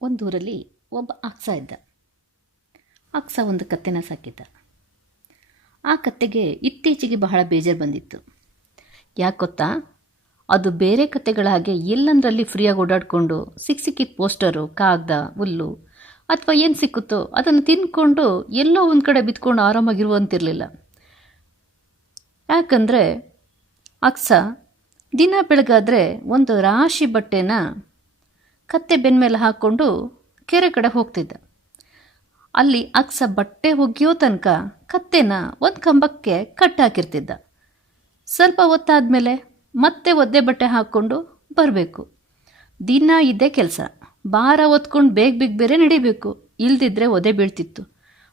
ಒಂದೂರಲ್ಲಿ ಒಬ್ಬ ಅಕ್ಸ ಇದ್ದ. ಅಕ್ಸ ಒಂದು ಕತ್ತೆನ ಸಾಕಿದ್ದ. ಆ ಕತ್ತೆಗೆ ಇತ್ತೀಚೆಗೆ ಬಹಳ ಬೇಜಾರು ಬಂದಿತ್ತು. ಯಾಕೆ ಗೊತ್ತಾ? ಅದು ಬೇರೆ ಕತ್ತೆಗಳ ಹಾಗೆ ಎಲ್ಲಂದ್ರಲ್ಲಿ ಫ್ರೀಯಾಗಿ ಓಡಾಡಿಕೊಂಡು ಸಿಕ್ಕ ಸಿಕ್ಕಿದ ಪೋಸ್ಟರು, ಕಾಗದ, ಹುಲ್ಲು ಅಥವಾ ಏನು ಸಿಕ್ಕುತ್ತೋ ಅದನ್ನು ತಿಂದ್ಕೊಂಡು ಎಲ್ಲೋ ಒಂದು ಕಡೆ ಬಿತ್ಕೊಂಡು ಆರಾಮಾಗಿರುವಂತಿರಲಿಲ್ಲ. ಯಾಕಂದರೆ ಅಕ್ಸ ದಿನ ಬೆಳಗಾದರೆ ಒಂದು ರಾಶಿ ಬಟ್ಟೆನ ಕತ್ತೆ ಬೆನ್ಮೇಲೆ ಹಾಕ್ಕೊಂಡು ಕೆರೆ ಕಡೆ ಹೋಗ್ತಿದ್ದ. ಅಲ್ಲಿ ಅಕ್ಸ ಬಟ್ಟೆ ಒಗೆಯೋ ತನಕ ಕತ್ತೆನ ಒಂದು ಕಂಬಕ್ಕೆ ಕಟ್ಟಾಕಿರ್ತಿದ್ದ ಸ್ವಲ್ಪ ಹೊತ್ತಾದಮೇಲೆ ಮತ್ತೆ ಒದ್ದೆ ಬಟ್ಟೆ ಹಾಕ್ಕೊಂಡು ಬರಬೇಕು. ದಿನ ಇದ್ದೇ ಕೆಲಸ. ಭಾರ ಹೊತ್ಕೊಂಡು ಬೇಗ ಬೇಗ ಬೇರೆ ನಡಿಬೇಕು. ಇಲ್ದಿದ್ರೆ ಒದೆ ಬೀಳ್ತಿತ್ತು.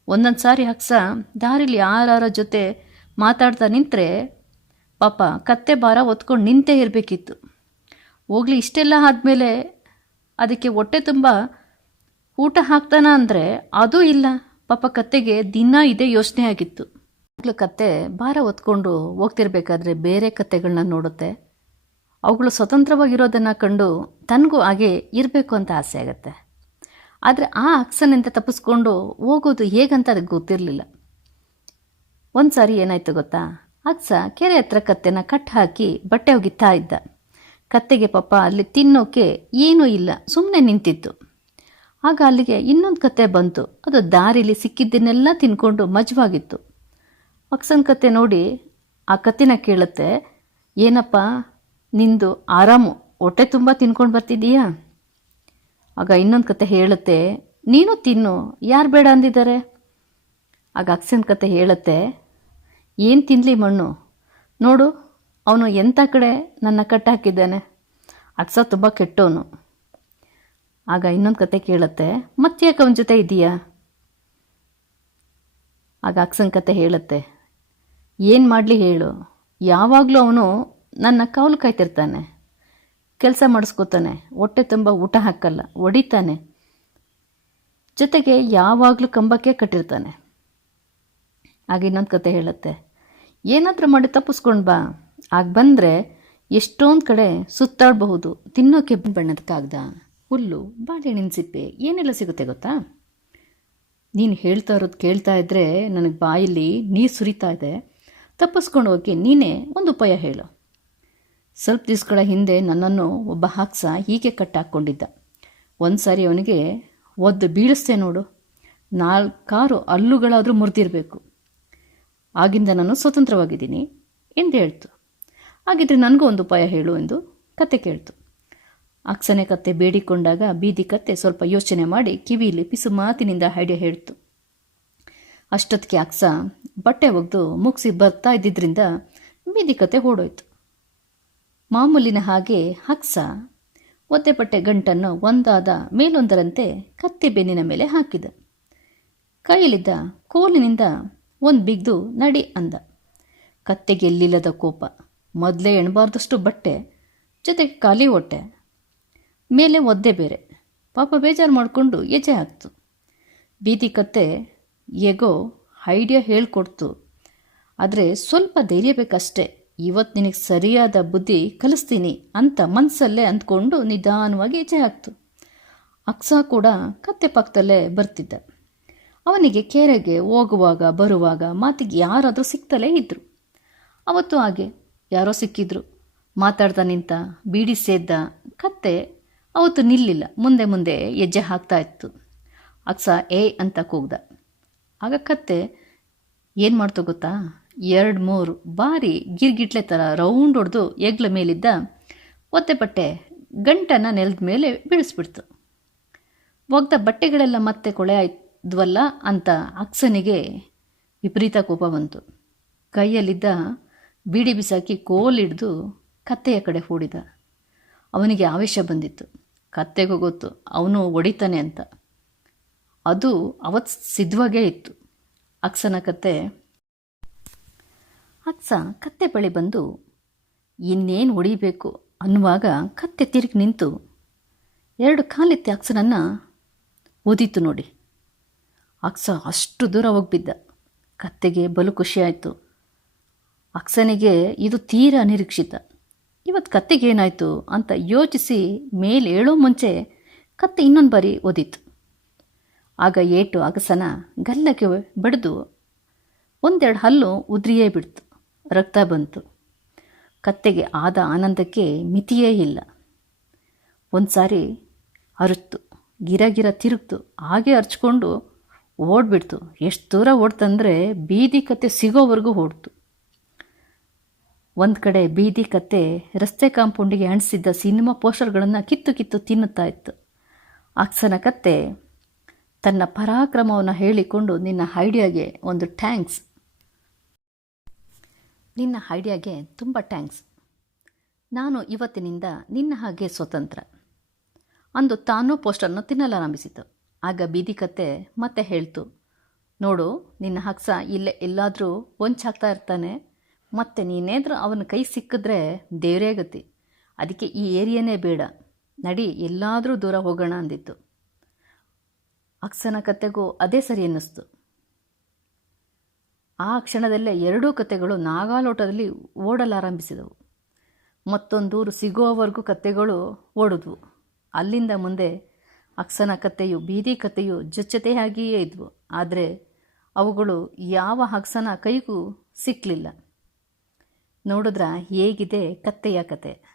ಒಂದೊಂದು ಸಾರಿ ಅಕ್ಸ ದಾರಿಲಿ ಯಾರ ಜೊತೆ ಮಾತಾಡ್ತಾ ನಿಂತರೆ ಪಾಪ ಕತ್ತೆ ಭಾರ ಹೊತ್ಕೊಂಡು ನಿಂತೇ ಇರಬೇಕಿತ್ತು. ಹೋಗ್ಲಿ, ಇಷ್ಟೆಲ್ಲ ಆದಮೇಲೆ ಅದಕ್ಕೆ ಹೊಟ್ಟೆ ತುಂಬ ಊಟ ಹಾಕ್ತಾನ ಅಂದರೆ ಅದೂ ಇಲ್ಲ. ಪಾಪ ಕತ್ತೆಗೆ ದಿನ ಇದೇ ಯೋಚನೆ ಆಗಿತ್ತು. ಕತ್ತೆ ಭಾರ ಹೊತ್ಕೊಂಡು ಹೋಗ್ತಿರ್ಬೇಕಾದ್ರೆ ಬೇರೆ ಕತ್ತೆಗಳನ್ನ ನೋಡುತ್ತೆ. ಅವುಗಳು ಸ್ವತಂತ್ರವಾಗಿರೋದನ್ನು ಕಂಡು ತನಗೂ ಹಾಗೆ ಇರಬೇಕು ಅಂತ ಆಸೆ ಆಗುತ್ತೆ. ಆದರೆ ಆ ಅಕ್ಸನಿಂದ ತಪ್ಪಿಸ್ಕೊಂಡು ಹೋಗೋದು ಹೇಗಂತ ಅದಕ್ಕೆ ಗೊತ್ತಿರಲಿಲ್ಲ. ಒಂದು ಸಾರಿ ಏನಾಯ್ತು ಗೊತ್ತಾ? ಅಕ್ಸ ಕೆರೆ ಹತ್ರ ಕತ್ತೆನ ಕಟ್ ಹಾಕಿ ಬಟ್ಟೆ ಒಗಿತಾ ಇದ್ದ. ಕತ್ತೆಗೆ ಪಾಪ ಅಲ್ಲಿ ತಿನ್ನೋಕೆ ಏನೂ ಇಲ್ಲ ಸುಮ್ಮನೆ ನಿಂತಿತ್ತು. ಆಗ ಅಲ್ಲಿಗೆ ಇನ್ನೊಂದು ಕತ್ತೆ ಬಂತು. ಅದು ದಾರಿಲಿ ಸಿಕ್ಕಿದ್ದನ್ನೆಲ್ಲ ತಿನ್ಕೊಂಡು ಮಜವಾಗಿತ್ತು. ಅಕ್ಸನ್ ಕತ್ತೆ ನೋಡಿ ಆ ಕತ್ತಿನ ಕೇಳುತ್ತೆ, ಏನಪ್ಪ, ನಿಂದು ಆರಾಮು, ಹೊಟ್ಟೆ ತುಂಬ ತಿನ್ಕೊಂಡು ಬರ್ತಿದ್ದೀಯಾ? ಆಗ ಇನ್ನೊಂದು ಕತೆ ಹೇಳುತ್ತೆ, ನೀನು ತಿನ್ನು, ಯಾರು ಬೇಡ ಅಂದಿದ್ದಾರೆ? ಆಗ ಅಕ್ಸನ್ ಕತೆ ಹೇಳುತ್ತೆ, ಏನು ತಿನ್ನಲಿ ಮಣ್ಣು? ನೋಡು ಅವನು ಎಂಥ ಕಡೆ ನನ್ನ ಕಟ್ಟಾಕಿದ್ದಾನೆ ಅಕ್ಸ ತುಂಬ ಕೆಟ್ಟವನು. ಆಗ ಇನ್ನೊಂದು ಕತೆ ಕೇಳುತ್ತೆ, ಮತ್ತೆ ಯಾಕೆ ಅವನ ಜೊತೆ ಇದೆಯಾ ಆಗ ಅಕ್ಸನ್ ಕತೆ ಹೇಳುತ್ತೆ, ಏನು ಮಾಡಲಿ ಹೇಳು, ಯಾವಾಗಲೂ ಅವನು ನನ್ನ ಕಾವಲು ಕಾಯ್ತಿರ್ತಾನೆ, ಕೆಲಸ ಮಾಡಿಸ್ಕೋತಾನೆ, ಹೊಟ್ಟೆ ತುಂಬ ಊಟ ಹಾಕಲ್ಲ, ಹೊಡಿತಾನೆ, ಜೊತೆಗೆ ಯಾವಾಗಲೂ ಕಂಬಕ್ಕೆ ಕಟ್ಟಿರ್ತಾನೆ. ಆಗ ಇನ್ನೊಂದು ಕತೆ ಹೇಳುತ್ತೆ, ಏನಾದರೂ ಮಾಡಿ ತಪ್ಪಿಸ್ಕೊಂಡು ಬಾ. ಆಗ ಬಂದರೆ ಎಷ್ಟೊಂದು ಕಡೆ ಸುತ್ತಾಡಬಹುದು. ತಿನ್ನೋಕೆ ಬಣ್ಣದ ಕಾಗದ, ಹುಲ್ಲು, ಬಾಳೆಹಣ್ಣಿನ ಸಿಪ್ಪೆ, ಏನೆಲ್ಲ ಸಿಗುತ್ತೆ ಗೊತ್ತಾ? ನೀನು ಹೇಳ್ತಾ ಇರೋದು ಕೇಳ್ತಾ ಇದ್ದರೆ ನನಗೆ ಬಾಯಲ್ಲಿ ನೀರು ಸುರಿತಾ ಇದೆ. ತಪ್ಪಿಸ್ಕೊಂಡು ಹೋಗಿ ನೀನೇ ಒಂದು ಉಪಾಯ ಹೇಳು. ಸ್ವಲ್ಪ ದಿವಸಗಳ ಹಿಂದೆ ನನ್ನನ್ನು ಒಬ್ಬ ಹಾಕ್ಸ ಹೀಗೆ ಕಟ್ಟಾಕ್ಕೊಂಡಿದ್ದ. ಒಂದು ಸಾರಿ ಅವನಿಗೆ, ಒದ್ದು ಬೀಳಿಸ್ತೆ ನೋಡು. ನಾಲ್ಕಾರು ಹಲ್ಲುಗಳಾದರೂ ಮುರಿದಿರಬೇಕು. ಆಗಿಂದ ನಾನು ಸ್ವತಂತ್ರವಾಗಿದ್ದೀನಿ ಎಂದು ಹೇಳ್ತು. ಹಾಗಿದ್ರೆ ನನಗೂ ಒಂದು ಉಪಾಯ ಹೇಳು ಎಂದು ಕತೆ ಕೇಳ್ತು. ಅಕ್ಸನೆ ಕತ್ತೆ ಬೇಡಿಕೊಂಡಾಗ ಬೀದಿ ಕತ್ತೆ ಸ್ವಲ್ಪ ಯೋಚನೆ ಮಾಡಿ ಕಿವಿಯಲ್ಲಿ ಪಿಸು ಮಾತಿನಿಂದ ಐಡಿಯಾ ಹೇಳ್ತು. ಅಷ್ಟೊತ್ತಿಗೆ ಅಕ್ಸ ಬಟ್ಟೆ ಒಗೆದು ಮುಗಿಸಿ ಬರ್ತಾ ಇದ್ದಿದ್ದರಿಂದ ಬೀದಿ ಕತೆ ಓಡೋಯ್ತು. ಮಾಮೂಲಿನ ಹಾಗೆ ಅಕ್ಸ ಒದ್ದೆಪಟ್ಟೆ ಗಂಟನ್ನು ಒಂದಾದ ಮೇಲೊಂದರಂತೆ ಕತ್ತೆ ಬೆನ್ನಿನ ಮೇಲೆ ಹಾಕಿದ. ಕೈಯಲ್ಲಿದ್ದ ಕೋಲಿನಿಂದ ಒಂದು ಬಿಗ್ದು ನಡಿ ಅಂದ. ಕತ್ತೆಗೆ ಎಲ್ಲಿಲ್ಲದ ಕೋಪ. ಮೊದಲೇ ಎಣಬಾರ್ದಷ್ಟು ಬಟ್ಟೆ, ಜೊತೆಗೆ ಖಾಲಿ ಹೊಟ್ಟೆ, ಮೇಲೆ ಒದ್ದೆ ಬೇರೆ. ಪಾಪ ಬೇಜಾರು ಮಾಡಿಕೊಂಡು ಎಜೆ ಹಾಕ್ತು ಬೀದಿ ಕತ್ತೆ ಹೇಗೋ ಐಡಿಯಾ ಹೇಳ್ಕೊಡ್ತು. ಆದರೆ ಸ್ವಲ್ಪ ಧೈರ್ಯ ಬೇಕಷ್ಟೇ. ಇವತ್ತು ನಿನಗೆ ಸರಿಯಾದ ಬುದ್ಧಿ ಕಲಿಸ್ತೀನಿ ಅಂತ ಮನಸ್ಸಲ್ಲೇ ಅಂದ್ಕೊಂಡು ನಿಧಾನವಾಗಿ ಹೆಜ್ಜೆ ಹಾಕ್ತು ಅಕ್ಸ ಕೂಡ ಕತ್ತೆ ಪಕ್ಕದಲ್ಲೇ ಬರ್ತಿದ್ದ. ಅವನಿಗೆ ಕೆರೆಗೆ ಹೋಗುವಾಗ, ಬರುವಾಗ ಮಾತಿಗೆ ಯಾರಾದರೂ ಸಿಗ್ತಲೇ ಇದ್ದರು ಅವತ್ತು ಹಾಗೆ ಯಾರೋ ಸಿಕ್ಕಿದ್ರು. ಮಾತಾಡ್ತಾ ನಿಂತ, ಬೀಡಿ ಸೇದ್ದ ಕತ್ತೆ ಅವತ್ತು ನಿಲ್ಲಿಲ್ಲ. ಮುಂದೆ ಮುಂದೆ ಹೆಜ್ಜೆ ಹಾಕ್ತಾ ಇತ್ತು. ಅಕ್ಸ, ಏ ಅಂತ ಕೂಗ್ದ. ಆಗ ಕತ್ತೆ, ಏನು ಮಾಡ್ತು ಗೊತ್ತಾ? ಎರಡು ಮೂರು ಬಾರಿ ಗಿರ್ಗಿಟ್ಲೆ ಥರ ರೌಂಡ್ ಹೊಡೆದು ಎಗ್ಲ ಮೇಲಿದ್ದ ಒತ್ತೆ ಬಟ್ಟೆ ಗಂಟನ್ನು ನೆಲದ ಮೇಲೆ ಬೀಳಿಸ್ಬಿಡ್ತು. ಒಗ್ದ ಬಟ್ಟೆಗಳೆಲ್ಲ ಮತ್ತೆ ಕೊಳೆ ಆಯ್ದ್ವಲ್ಲ ಅಂತ ಅಕ್ಸನಿಗೆ ವಿಪರೀತ ಕೋಪ ಬಂತು. ಕೈಯಲ್ಲಿದ್ದ ಬೀಡಿ ಬಿಸಾಕಿ ಕೋಲಿಡ್ದು ಕತ್ತೆಯ ಕಡೆ ಹೂಡಿದ. ಅವನಿಗೆ ಆವೇಶ ಬಂದಿತ್ತು. ಕತ್ತೆಗೂ ಗೊತ್ತು, ಅವನು ಒಡಿತಾನೆ ಅಂತ. ಅದು ಅವತ್ತು ಸಿದ್ಧವಾಗೇ ಇತ್ತು. ಅಕ್ಸನ ಕತ್ತೆ, ಅಕ್ಸ ಕತ್ತೆ ಬಳಿ ಬಂದು, ಇನ್ನೇನು ಹೊಡಿಬೇಕು ಅನ್ನುವಾಗ ಕತ್ತೆ ತಿರುಗಿ ನಿಂತು, ಎರಡು ಕಾಲೆತ್ತಿ ಅಕ್ಸನನ್ನು ಓದಿತ್ತು ನೋಡಿ. ಅಕ್ಸ ಅಷ್ಟು ದೂರ ಹೋಗ್ಬಿದ್ದ. ಕತ್ತೆಗೆ ಬಲು ಖುಷಿಯಾಯಿತು ಅಕ್ಸನಿಗೆ ಇದು ತೀರ ಅನಿರೀಕ್ಷಿತ. ಇವತ್ತು ಕತ್ತೆಗೇನಾಯಿತು ಅಂತ ಯೋಚಿಸಿ ಮೇಲೆ ಏಳೋ ಮುಂಚೆ ಕತ್ತೆ ಇನ್ನೊಂದು ಬಾರಿ ಒದಿತು ಆಗ ಏಟು ಅಗಸನ ಗಲ್ಲಕ್ಕೆ ಬಡಿದು ಒಂದೆರಡು ಹಲ್ಲು ಉದ್ರಿಯೇ ಬಿಡ್ತು. ರಕ್ತ ಬಂತು. ಕತ್ತೆಗೆ ಆದ ಆನಂದಕ್ಕೆ ಮಿತಿಯೇ ಇಲ್ಲ. ಒಂದು ಸಾರಿ ಅರುತ್ತು. ಗಿರಗಿರ ಗಿರ ತಿರುಗ್ತು. ಹಾಗೆ ಅರ್ಚ್ಕೊಂಡು ಓಡ್ಬಿಡ್ತು. ಎಷ್ಟು ದೂರ ಓಡ್ತಂದರೆ ಬೀದಿ ಕತ್ತೆ ಸಿಗೋವರೆಗೂ ಓಡ್ತು. ಒಂದು ಕಡೆ ಬೀದಿ ಕತ್ತೆ ರಸ್ತೆ ಕಾಂಪೌಂಡಿಗೆ ಅಂಟಿಸಿದ್ದ ಸಿನಿಮಾ ಪೋಸ್ಟರ್ಗಳನ್ನು ಕಿತ್ತು ಕಿತ್ತು ತಿನ್ನುತ್ತಾ ಇತ್ತು. ಅಕ್ಸನ ಕತ್ತೆ ತನ್ನ ಪರಾಕ್ರಮವನ್ನು ಹೇಳಿಕೊಂಡು ನಿನ್ನ ಐಡಿಯಾಗೆ ಒಂದು ಟ್ಯಾಂಕ್ಸ್ ನಿನ್ನ ಐಡಿಯಾಗೆ ತುಂಬ ಟ್ಯಾಂಕ್ಸ್ ನಾನು ಇವತ್ತಿನಿಂದ ನಿನ್ನ ಹಾಗೆ ಸ್ವತಂತ್ರ. ಅಂದು ತಾನೂ ಪೋಸ್ಟರ್ನ ತಿನ್ನಲಾರಂಭಿಸಿತು. ಆಗ ಬೀದಿ ಕತ್ತೆ ಮತ್ತೆ ಹೇಳ್ತು, ನೋಡು, ನಿನ್ನ ಹಕ್ಸ ಇಲ್ಲೇ ಎಲ್ಲಾದರೂ ಹೊಂಚಾಗ್ತಾ ಇರ್ತಾನೆ. ಮತ್ತೆ ನೀನೇದ್ರೂ ಅವನ ಕೈ ಸಿಕ್ಕಿದ್ರೆ ದೇವರೇ ಗತಿ. ಅದಕ್ಕೆ ಈ ಏರಿಯಾನೇ ಬೇಡ. ನಡಿ, ಎಲ್ಲಾದರೂ ದೂರ ಹೋಗೋಣ ಅಂದಿತ್ತು. ಅಕ್ಸನ ಕತೆಗೂ ಅದೇ ಸರಿ ಅನ್ನಿಸ್ತು. ಆ ಕ್ಷಣದಲ್ಲೇ ಎರಡೂ ಕತೆಗಳು ನಾಗಾಲೋಟದಲ್ಲಿ ಓಡಲಾರಂಭಿಸಿದವು. ಮತ್ತೊಂದೂರು ಸಿಗುವವರೆಗೂ ಕತೆಗಳು ಓಡಿದ್ವು. ಅಲ್ಲಿಂದ ಮುಂದೆ ಅಕ್ಸನ ಕತೆಯು ಬೀದಿ ಕತೆಯು ಜೊಚ್ಚತೆಯಾಗಿಯೇ ಇದ್ವು. ಆದರೆ ಅವುಗಳು ಯಾವ ಅಕ್ಸನ ಕೈಗೂ ಸಿಕ್ಕಲಿಲ್ಲ ನೋಡಿದ್ರ ಹೇಗಿದೆ ಕತ್ತೆಯ ಕತೆ.